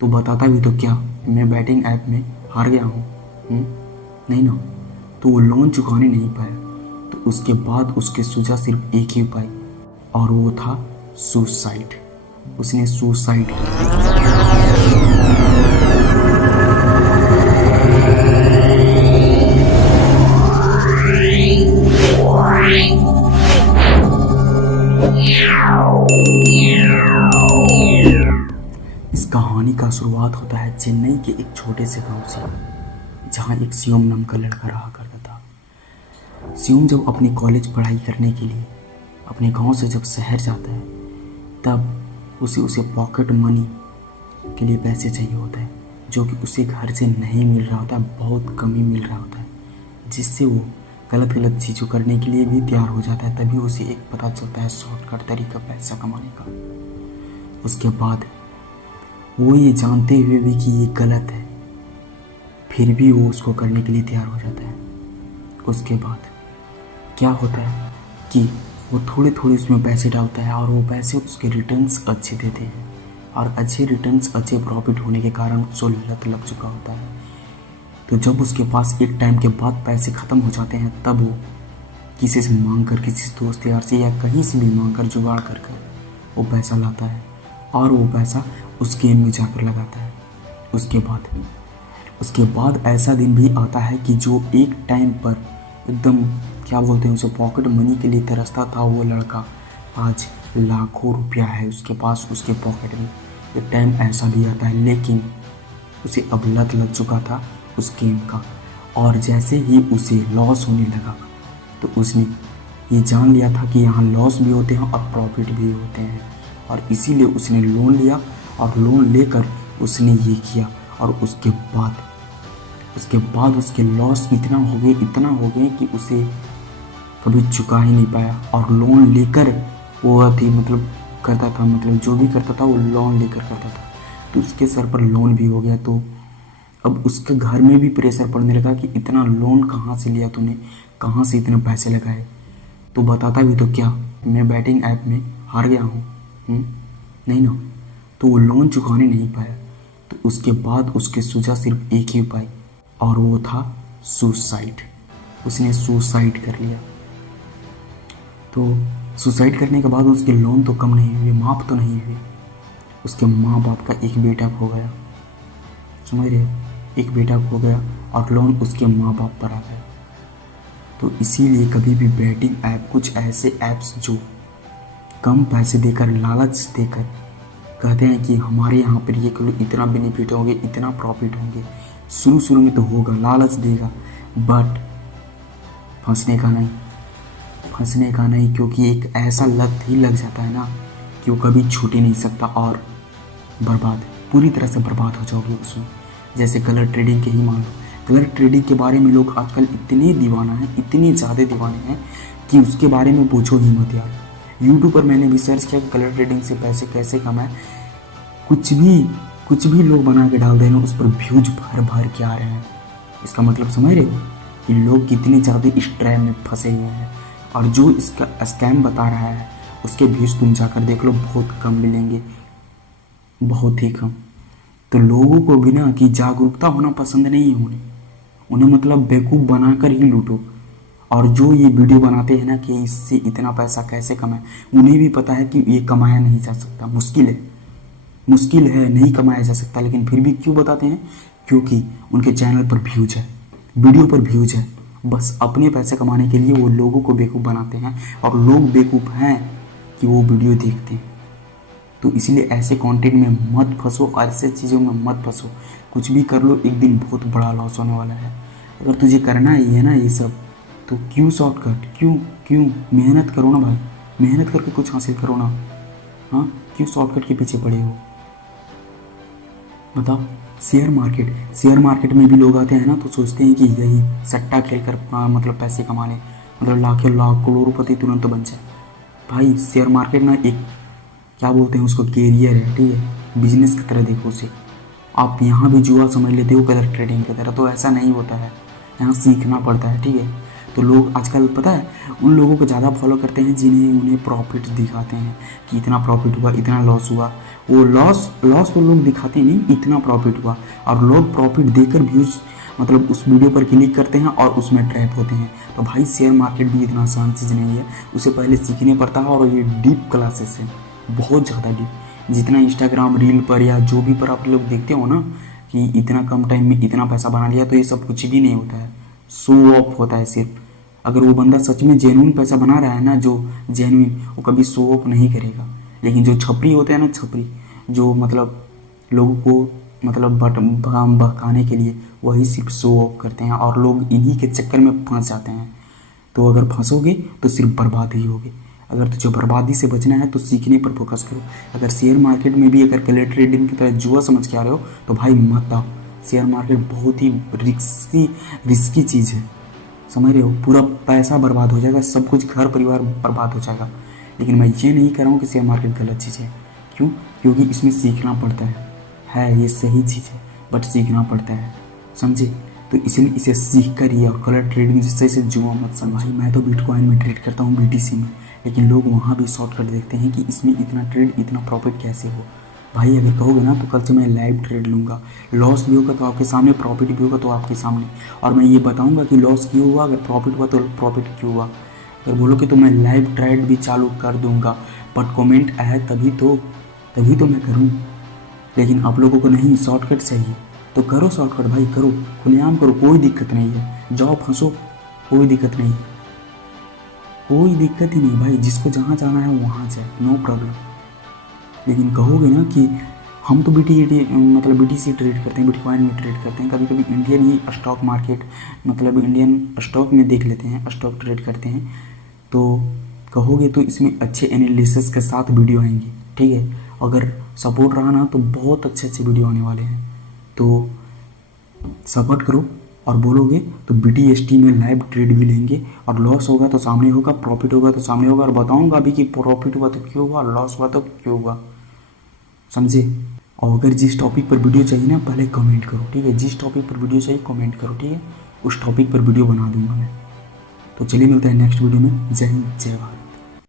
तो बताता भी तो क्या मैं बैटिंग ऐप में हार गया हूँ। नहीं ना। तो वो लोन चुकाने नहीं पाया। तो उसके बाद उसके सूझा सिर्फ एक ही उपाय, और वो था सुसाइड। उसने सुसाइड किया। इस कहानी का शुरुआत होता है चेन्नई के एक छोटे से गांव से, जहां एक शिवम नाम का लड़का रहा करता था। शिवम जब अपनी कॉलेज पढ़ाई करने के लिए अपने गांव से जब शहर जाता है, तब उसे पॉकेट मनी के लिए पैसे चाहिए होता है, जो कि उसे घर से नहीं मिल रहा होता है, बहुत कम ही मिल रहा होता है, जिससे वो गलत गलत चीज़ों करने के लिए भी तैयार हो जाता है। तभी उसे एक पता चलता है शॉर्टकट तरीका पैसा कमाने का। उसके बाद वो ये जानते हुए भी कि ये गलत है, फिर भी वो उसको करने के लिए तैयार हो जाता है। उसके बाद क्या होता है कि वो थोड़े थोड़े उसमें पैसे डालता है, और वो पैसे उसके रिटर्न्स अच्छे देते हैं, और अच्छे रिटर्न्स अच्छे प्रॉफिट होने के कारण उसको लत लग चुका होता है। तो जब उसके पास एक टाइम के बाद पैसे ख़त्म हो जाते हैं, तब वो किसी से मांग कर, किसी दोस्त यार से या कहीं से भी मांग कर जुगाड़ कर वो पैसा लाता है, और वो पैसा उस गेम में जाकर लगाता है। उसके बाद ऐसा दिन भी आता है कि जो एक टाइम पर एकदम क्या बोलते हैं उसे पॉकेट मनी के लिए तरसता था, वो लड़का आज लाखों रुपया है उसके पास, उसके पॉकेट में। एक टाइम ऐसा भी आता है, लेकिन उसे अब लत लग चुका था उस गेम का, और जैसे ही उसे लॉस होने लगा तो उसने ये जान लिया था कि यहाँ लॉस भी होते हैं और प्रॉफिट भी होते हैं, और इसीलिए उसने लोन लिया, और लोन लेकर उसने ये किया। और उसके बाद उसके लॉस इतना हो गए कि उसे कभी चुका ही नहीं पाया। और लोन लेकर वो थी मतलब करता था, मतलब जो भी करता था वो लोन लेकर करता था, तो उसके सर पर लोन भी हो गया। तो अब उसके घर में भी प्रेशर पड़ने लगा कि इतना लोन कहाँ से लिया तूने, कहाँ से इतने पैसे लगाए। तो बताता भी तो क्या मैं बैटिंग ऐप में हार गया हूँ। नहीं ना। तो वो लोन चुकाने नहीं पाया। तो उसके बाद उसके सूझा सिर्फ एक ही उपाय, और वो था सुसाइड। उसने सुसाइड कर लिया। तो सुसाइड करने के बाद उसके लोन तो कम नहीं हुए, माफ़ तो नहीं हुए। उसके माँ बाप का एक बेटा खो गया, समझ रहे, एक बेटा खो गया, और लोन उसके माँ बाप पर आ गया। तो इसीलिए कभी भी बैटिंग ऐप, कुछ ऐसे ऐप्स जो कम पैसे देकर, लालच देकर कहते हैं कि हमारे यहाँ पर ये करो, इतना बेनिफिट होंगे, इतना प्रॉफिट होंगे, शुरू में तो होगा, लालच देगा, बट फंसने का नहीं, क्योंकि एक ऐसा लत ही लग जाता है ना कि वो कभी छूट ही नहीं सकता, और पूरी तरह से बर्बाद हो जाओगे उसमें। जैसे कलर ट्रेडिंग के ही मान लो, कलर ट्रेडिंग के बारे में लोग आजकल इतने दीवाना हैं, इतने ज़्यादा दीवाने हैं कि उसके बारे में पूछो ही मत यार। यूट्यूब पर मैंने भी सर्च किया कि कलर ट्रेडिंग से पैसे कैसे कमाएं, कुछ भी लोग बना के डाल रहे हैं, उस पर व्यूज भर के आ रहे हैं। इसका मतलब समझ रहे हो कि लोग कितने ज़्यादा इस ट्रैप में फंसे हुए हैं, और जो इसका स्कैम बता रहा है उसके व्यूज़ तुम जाकर देख लो, बहुत कम मिलेंगे, बहुत ही कम। तो लोगों को भी ना कि जागरूकता होना पसंद नहीं है उन्हें मतलब बेवकूफ़ बनाकर ही लूटो। और जो ये वीडियो बनाते हैं ना कि इससे इतना पैसा कैसे कमाएं, उन्हें भी पता है कि ये कमाया नहीं जा सकता, मुश्किल है, नहीं कमाया जा सकता, लेकिन फिर भी क्यों बताते हैं? क्योंकि उनके चैनल पर व्यूज है, वीडियो पर व्यूज है, बस अपने पैसे कमाने के लिए वो लोगों को बेवकूफ़ बनाते हैं, और लोग बेवकूफ़ हैं कि वो वीडियो देखते हैं। तो इसलिए ऐसे कंटेंट में मत फंसो, और ऐसे चीज़ों में मत फंसो। कुछ भी कर लो, एक दिन बहुत बड़ा लॉस होने वाला है। अगर तुझे करना ही है ना ये सब, तो क्यों शॉर्टकट, क्यों मेहनत करो ना भाई, मेहनत करके कुछ हासिल करो ना। हाँ, क्यों शॉर्टकट के पीछे पड़े हो? बताओ। शेयर मार्केट में भी लोग आते हैं ना, तो सोचते हैं कि यही सट्टा खेल कर मतलब पैसे कमा लें, मतलब लाख करोड़पति तुरंत बन जाए। भाई शेयर मार्केट ना एक क्या बोलते हैं उसको, कैरियर है, ठीक है, बिजनेस की तरह देखो उसे। आप यहाँ भी जुआ समझ लेते हो कलर ट्रेडिंग की तरह, तो ऐसा नहीं होता है, यहाँ सीखना पड़ता है, ठीक है। तो लोग आजकल पता है उन लोगों को ज़्यादा फॉलो करते हैं जिन्हें उन्हें प्रॉफिट दिखाते हैं कि इतना प्रॉफिट हुआ, इतना लॉस हुआ। वो लॉस तो लोग दिखाते नहीं, इतना प्रॉफिट हुआ, और लोग प्रॉफिट देकर व्यूज़ मतलब उस वीडियो पर क्लिक करते हैं और उसमें ट्रैप होते हैं। तो भाई शेयर मार्केट भी इतना आसान चीज़ नहीं है, उसे पहले सीखने पड़ता है, और ये डीप क्लासेस है, बहुत ज़्यादा डीप। जितना इंस्टाग्राम रील पर या जो भी पर आप लोग देखते हो ना कि इतना कम टाइम में इतना पैसा बना लिया, तो ये सब कुछ भी नहीं होता है, शो ऑफ होता है सिर्फ। अगर वो बंदा सच में जेन्युइन पैसा बना रहा है ना, जो जेन्युइन, वो कभी शो ऑफ नहीं करेगा। लेकिन जो छपरी होते हैं ना, छपरी जो मतलब लोगों को मतलब बहकाने के लिए, वही सिर्फ शो ऑफ करते हैं, और लोग इन्हीं के चक्कर में फंस जाते हैं। तो अगर फंसोगे तो सिर्फ बर्बादी होगी। अगर तुझे बर्बादी से बचना है तो सीखने पर फोकस करो। अगर शेयर मार्केट में भी अगर कलर ट्रेडिंग की तरह जुआ समझ के आ रहे हो तो भाई मत आओ। शेयर मार्केट बहुत ही रिस्की चीज़ है, समझ रहे हो। पूरा पैसा बर्बाद हो जाएगा, सब कुछ घर परिवार बर्बाद हो जाएगा। लेकिन मैं ये नहीं कह रहा हूँ कि शेयर मार्केट गलत चीज़ है, क्यों? क्योंकि इसमें सीखना पड़ता है ये सही चीज़ है, बट सीखना पड़ता है, समझे। तो इसलिए इसे सीख कर ही, और कलर ट्रेडिंग जैसे इसे जुआ मत समझ। भाई मैं तो बिटकॉइन में ट्रेड करता हूँ, BTC में, लेकिन लोग वहाँ भी शॉर्टकट देखते हैं कि इसमें इतना ट्रेड, इतना प्रॉफिट कैसे हो। भाई अगर कहोगे ना तो कल से मैं लाइव ट्रेड लूँगा, लॉस भी होगा तो आपके सामने, प्रॉफिट भी होगा तो आपके सामने, और मैं ये बताऊँगा कि लॉस क्यों हुआ, अगर प्रॉफिट हुआ तो प्रॉफिट क्यों हुआ। अगर बोलोगे तो मैं लाइव ट्रेड भी चालू कर दूँगा, बट कमेंट आए तभी तो मैं करूँ। लेकिन आप लोगों को नहीं, शॉर्टकट चाहिए तो करो शॉर्टकट भाई, करो, खुलेआम करो, कोई दिक्कत नहीं है, जाओ फंसो, कोई दिक्कत नहीं, कोई दिक्कत ही नहीं भाई, जिसको जहाँ जाना है वहाँ जाए, नो प्रॉब्लम। लेकिन कहोगे ना कि हम तो BTC ट्रेड करते हैं, बिटकॉइन में ट्रेड करते हैं, कभी कभी इंडियन ही स्टॉक मार्केट मतलब इंडियन स्टॉक में देख लेते हैं, स्टॉक ट्रेड करते हैं, तो कहोगे तो इसमें अच्छे एनालिसिस के साथ वीडियो आएंगी, ठीक है। अगर सपोर्ट रहा ना तो बहुत अच्छे वीडियो आने वाले हैं, तो सपोर्ट करो। और बोलोगे तो BTST में लाइव ट्रेड भी लेंगे, और लॉस होगा तो सामने होगा, प्रॉफिट होगा तो सामने होगा, और बताऊंगा अभी कि प्रॉफिट हुआ तो क्यों हुआ, लॉस हुआ तो क्यों हुआ, समझे। और अगर जिस टॉपिक पर वीडियो चाहिए ना, पहले कमेंट करो, ठीक है। जिस टॉपिक पर वीडियो चाहिए कमेंट करो, ठीक है, उस टॉपिक पर वीडियो बना दूंगा मैं। तो चलिए मिलते हैं नेक्स्ट वीडियो में। जय हिंद, जय भारत।